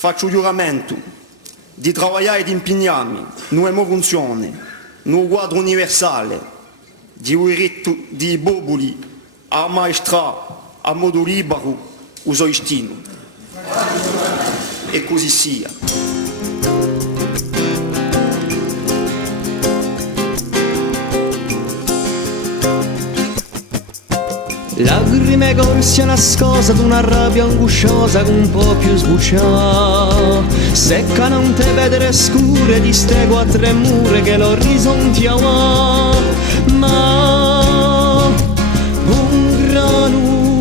faccio giuramento di lavorare ed impegnarmi in una funzione, in un quadro universale di diritto di popoli a maestrare a modo libero il suo destino. E così sia. Lacrime corse nascoste ad una rabbia angosciosa che un po' più sbuccia. Secca non te vedere scure di ste quattro mura che l'orizzonte ha. Ma un grano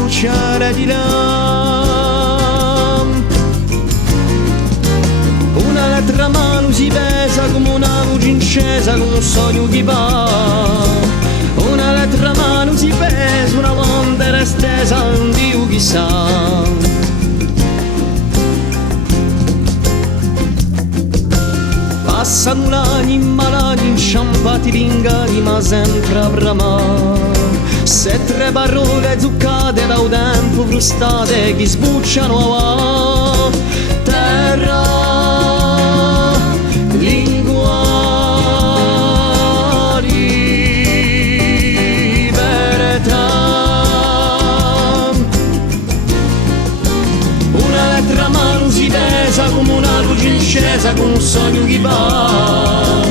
sbucciare di là. Una lettera a mano si pesa come una luce incesa, come un sogno che va. Una lettera a mano si pesa, una vonda estesa, un Dio chissà. Passano l'anni, malati, inciampati ringani, ma sempre a bramare. Se tre parole zuccate da un tempo frustate che sbucciano a terra. Come una luce incesa, come un sogno che va.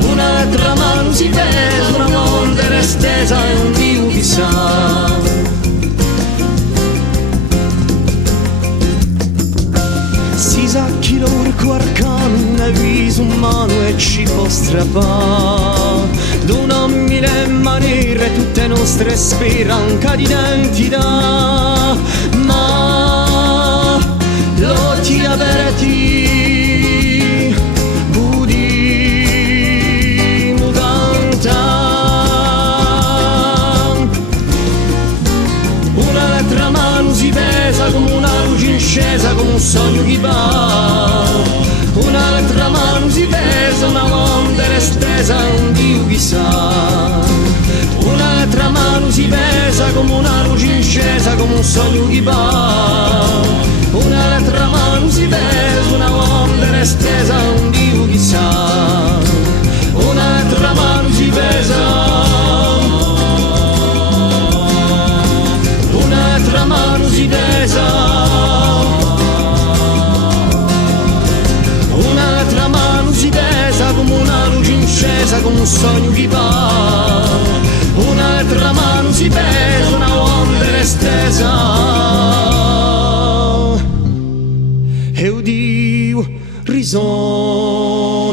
Un'altra mano si pesa, una monte estesa e un Dio chissà. Si sa chi l'orco arcano, un viso umano e ci può strappare. D'una mille maniere tutte nostre speranze d'identità. Ma lo ti aperti budimo cantare. Una lettera a mano si pesa come una luce incesa, come un sogno che va. Una lettera a mano si pesa, una monte estesa, un Dio chissà. Una lettera a mano si pesa come una luce incesa, come un sogno che va. Una lettera a mano si pesa, una onda estesa, un Dio chissà. Una lettera a mano si pesa. Una lettera a mano si pesa. Una lettera a mano si pesa come una luce incesa, come un sogno che va. Una lettera a mano si pesa, una onda estesa. E Dio risorge.